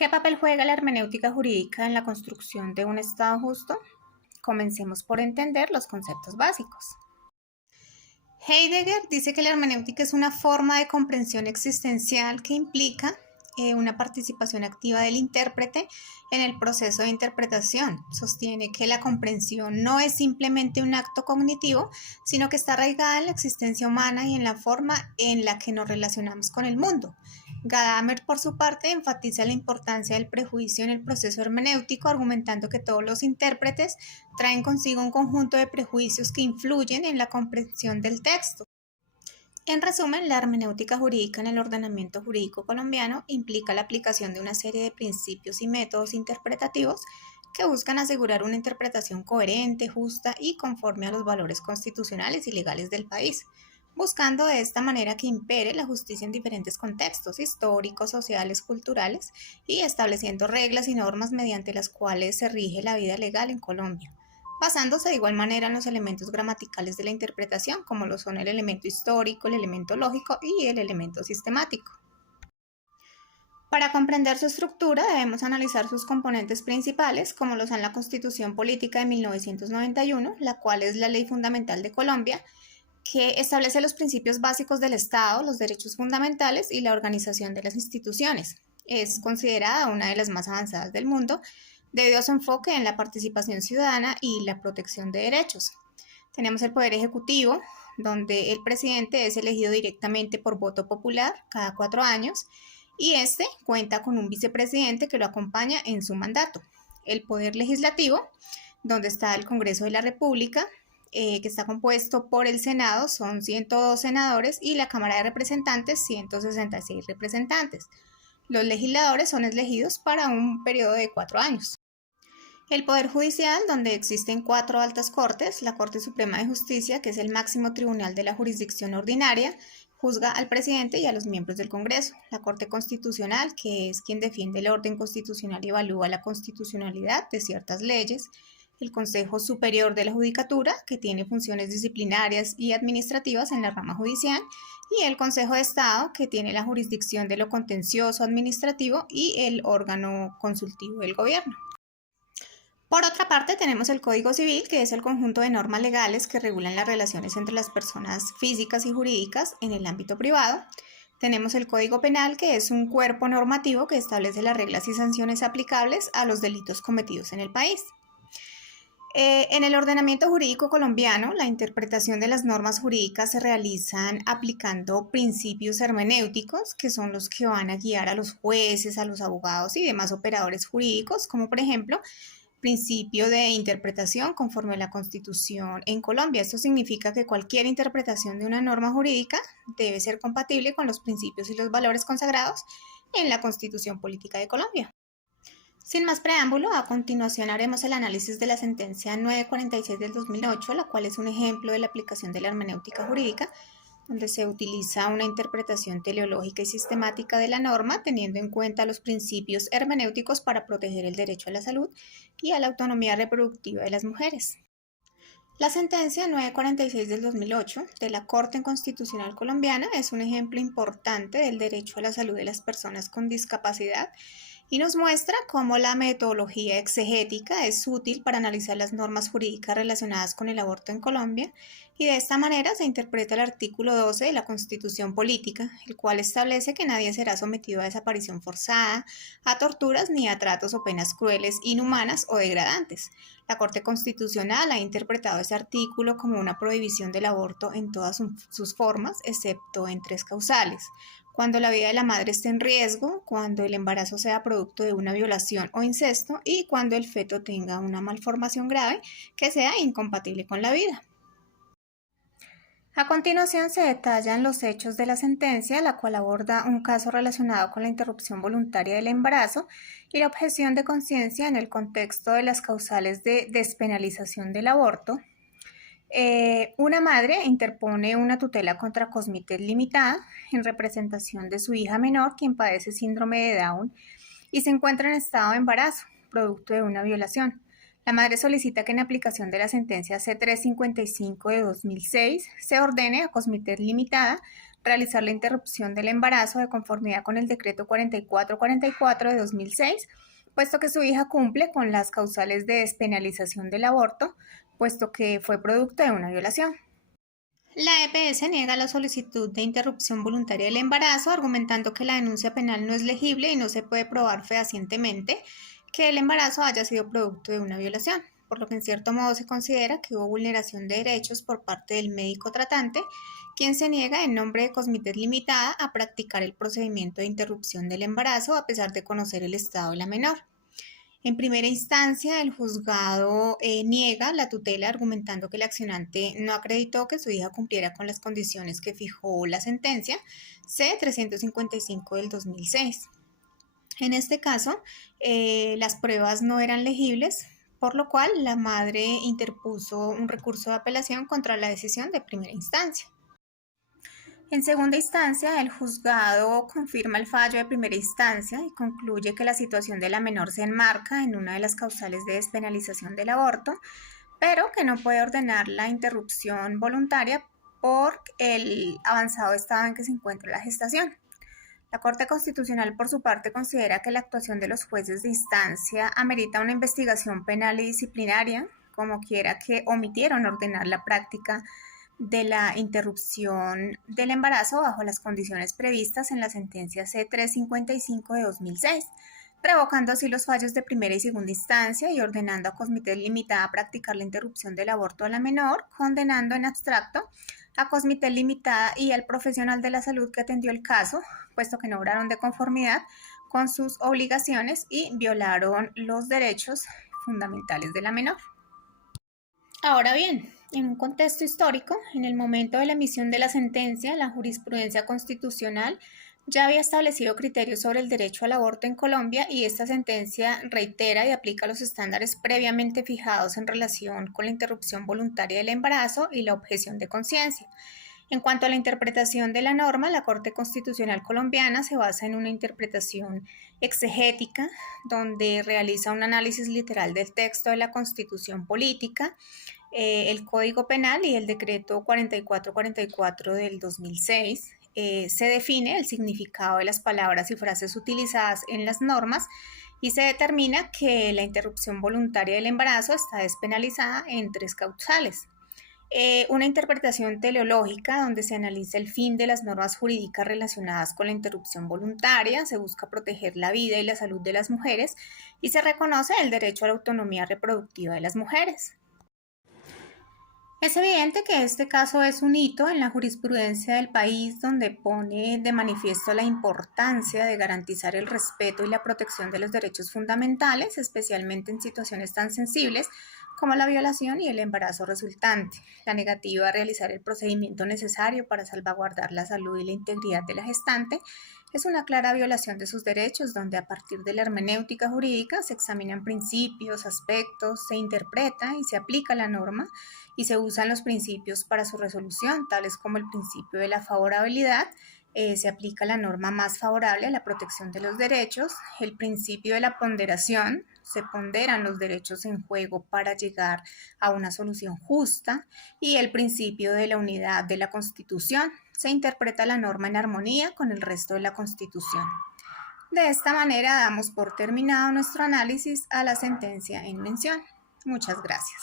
¿Qué papel juega la hermenéutica jurídica en la construcción de un Estado justo? Comencemos por entender los conceptos básicos. Heidegger dice que la hermenéutica es una forma de comprensión existencial que implica una participación activa del intérprete en el proceso de interpretación. Sostiene que la comprensión no es simplemente un acto cognitivo, sino que está arraigada en la existencia humana y en la forma en la que nos relacionamos con el mundo. Gadamer, por su parte, enfatiza la importancia del prejuicio en el proceso hermenéutico, argumentando que todos los intérpretes traen consigo un conjunto de prejuicios que influyen en la comprensión del texto. En resumen, la hermenéutica jurídica en el ordenamiento jurídico colombiano implica la aplicación de una serie de principios y métodos interpretativos que buscan asegurar una interpretación coherente, justa y conforme a los valores constitucionales y legales del país, buscando de esta manera que impere la justicia en diferentes contextos históricos, sociales, culturales y estableciendo reglas y normas mediante las cuales se rige la vida legal en Colombia, basándose de igual manera en los elementos gramaticales de la interpretación, como lo son el elemento histórico, el elemento lógico y el elemento sistemático. Para comprender su estructura debemos analizar sus componentes principales, como lo son la Constitución Política de 1991, la cual es la ley fundamental de Colombia, que establece los principios básicos del Estado, los derechos fundamentales y la organización de las instituciones. Es considerada una de las más avanzadas del mundo debido a su enfoque en la participación ciudadana y la protección de derechos. Tenemos el Poder Ejecutivo, donde el presidente es elegido directamente por voto popular cada 4 años y este cuenta con un vicepresidente que lo acompaña en su mandato. El Poder Legislativo, donde está el Congreso de la República, que está compuesto por el Senado, son 102 senadores, y la Cámara de Representantes, 166 representantes. Los legisladores son elegidos para un periodo de 4 años. El Poder Judicial, donde existen 4 altas cortes, la Corte Suprema de Justicia, que es el máximo tribunal de la jurisdicción ordinaria, juzga al presidente y a los miembros del Congreso. La Corte Constitucional, que es quien defiende el orden constitucional y evalúa la constitucionalidad de ciertas leyes. El Consejo Superior de la Judicatura, que tiene funciones disciplinarias y administrativas en la rama judicial, y el Consejo de Estado, que tiene la jurisdicción de lo contencioso administrativo y el órgano consultivo del gobierno. Por otra parte, tenemos el Código Civil, que es el conjunto de normas legales que regulan las relaciones entre las personas físicas y jurídicas en el ámbito privado. Tenemos el Código Penal, que es un cuerpo normativo que establece las reglas y sanciones aplicables a los delitos cometidos en el país. En el ordenamiento jurídico colombiano, la interpretación de las normas jurídicas se realizan aplicando principios hermenéuticos, que son los que van a guiar a los jueces, a los abogados y demás operadores jurídicos, como por ejemplo, principio de interpretación conforme a la Constitución en Colombia. Esto significa que cualquier interpretación de una norma jurídica debe ser compatible con los principios y los valores consagrados en la Constitución Política de Colombia. Sin más preámbulo, a continuación haremos el análisis de la sentencia 946 del 2008, la cual es un ejemplo de la aplicación de la hermenéutica jurídica, donde se utiliza una interpretación teleológica y sistemática de la norma, teniendo en cuenta los principios hermenéuticos para proteger el derecho a la salud y a la autonomía reproductiva de las mujeres. La sentencia 946 del 2008 de la Corte Constitucional Colombiana es un ejemplo importante del derecho a la salud de las personas con discapacidad y nos muestra cómo la metodología exegética es útil para analizar las normas jurídicas relacionadas con el aborto en Colombia, y de esta manera se interpreta el artículo 12 de la Constitución Política, el cual establece que nadie será sometido a desaparición forzada, a torturas ni a tratos o penas crueles, inhumanas o degradantes. La Corte Constitucional ha interpretado ese artículo como una prohibición del aborto en todas sus formas, excepto en 3 causales: cuando la vida de la madre esté en riesgo, cuando el embarazo sea producto de una violación o incesto y cuando el feto tenga una malformación grave que sea incompatible con la vida. A continuación se detallan los hechos de la sentencia, la cual aborda un caso relacionado con la interrupción voluntaria del embarazo y la objeción de conciencia en el contexto de las causales de despenalización del aborto. Una madre interpone una tutela contra Cosmitet Limitada en representación de su hija menor, quien padece síndrome de Down y se encuentra en estado de embarazo, producto de una violación. La madre solicita que en aplicación de la sentencia C355 de 2006 se ordene a Cosmitet Limitada realizar la interrupción del embarazo de conformidad con el decreto 4444 de 2006, puesto que su hija cumple con las causales de despenalización del aborto, puesto que fue producto de una violación. La EPS niega la solicitud de interrupción voluntaria del embarazo, argumentando que la denuncia penal no es legible y no se puede probar fehacientemente que el embarazo haya sido producto de una violación, por lo que en cierto modo se considera que hubo vulneración de derechos por parte del médico tratante, quien se niega en nombre de Cosmitet Limitada a practicar el procedimiento de interrupción del embarazo a pesar de conocer el estado de la menor. En primera instancia, el juzgado niega la tutela argumentando que el accionante no acreditó que su hija cumpliera con las condiciones que fijó la sentencia C-355 del 2006. En este caso, las pruebas no eran legibles, por lo cual la madre interpuso un recurso de apelación contra la decisión de primera instancia. En segunda instancia, el juzgado confirma el fallo de primera instancia y concluye que la situación de la menor se enmarca en una de las causales de despenalización del aborto, pero que no puede ordenar la interrupción voluntaria por el avanzado estado en que se encuentra la gestación. La Corte Constitucional, por su parte, considera que la actuación de los jueces de instancia amerita una investigación penal y disciplinaria, como quiera que omitieron ordenar la práctica de la interrupción del embarazo bajo las condiciones previstas en la sentencia C-355 de 2006, revocando así los fallos de primera y segunda instancia y ordenando a Cosmitet Limitada a practicar la interrupción del aborto a la menor, condenando en abstracto a Cosmitet Limitada y al profesional de la salud que atendió el caso, puesto que no obraron de conformidad con sus obligaciones y violaron los derechos fundamentales de la menor. Ahora bien, en un contexto histórico, en el momento de la emisión de la sentencia, la jurisprudencia constitucional ya había establecido criterios sobre el derecho al aborto en Colombia y esta sentencia reitera y aplica los estándares previamente fijados en relación con la interrupción voluntaria del embarazo y la objeción de conciencia. En cuanto a la interpretación de la norma, la Corte Constitucional colombiana se basa en una interpretación exegética, donde realiza un análisis literal del texto de la Constitución política, el Código Penal y el Decreto 4444 del 2006. Se define el significado de las palabras y frases utilizadas en las normas y se determina que la interrupción voluntaria del embarazo está despenalizada en 3 causales. Una interpretación teleológica donde se analiza el fin de las normas jurídicas relacionadas con la interrupción voluntaria, se busca proteger la vida y la salud de las mujeres y se reconoce el derecho a la autonomía reproductiva de las mujeres. Es evidente que este caso es un hito en la jurisprudencia del país donde pone de manifiesto la importancia de garantizar el respeto y la protección de los derechos fundamentales, especialmente en situaciones tan sensibles como la violación y el embarazo resultante, la negativa a realizar el procedimiento necesario para salvaguardar la salud y la integridad de la gestante. Es una clara violación de sus derechos, donde a partir de la hermenéutica jurídica se examinan principios, aspectos, se interpreta y se aplica la norma y se usan los principios para su resolución, tales como el principio de la favorabilidad, se aplica la norma más favorable a la protección de los derechos, el principio de la ponderación, se ponderan los derechos en juego para llegar a una solución justa, y el principio de la unidad de la Constitución, se interpreta la norma en armonía con el resto de la Constitución. De esta manera damos por terminado nuestro análisis a la sentencia en mención. Muchas gracias.